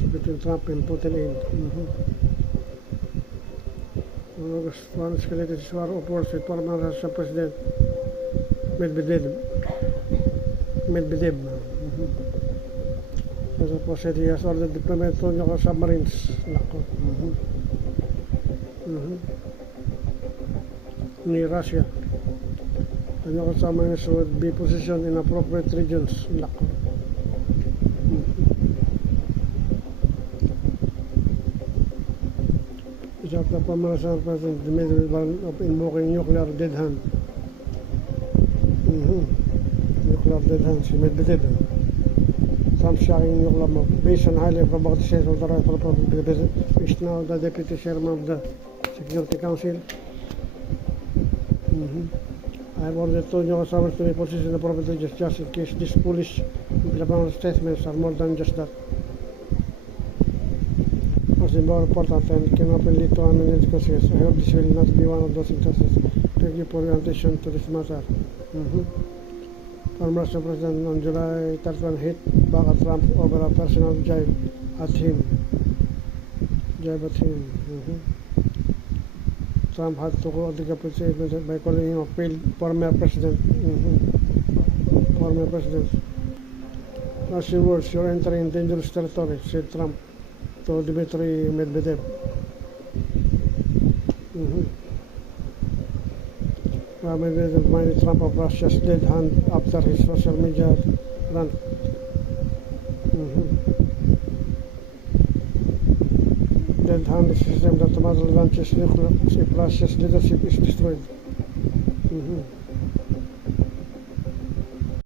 meetings between Trump and Putin in. On August 1, escalated war of words with former Russian President Medvedev. As said, he has ordered deployment of nuclear submarines. Ni Russia. The nuclear submarines would be positioned in appropriate regions. The former Russian President Medvedev of invoking nuclear dead hand. Nuclear dead hand, si Medvedev. Trump shocking nuclear move. Based on highly provocative statement of the right of the President, is now the Deputy Chairman of the Security Council. I have ordered two nuclear submarines to be positioned in appropriate regions just in case these foolish implemental statements are more than just that. More important and can often lead to unintended consequences. I hope this will not be one of those instances. Thank you for your attention to this matter. Former Russian President on July 31 hit back at Trump over a personal jibe at him. Trump had to go the president by calling him a failed former president. Former president. Russian words, you're entering dangerous territory, said Trump to Dmitry Medvedev. Medvedev reminded Trump of Russia's dead hand after his social media rant. Dead hand is a system that automatically launches nuclear if Russia's leadership is destroyed.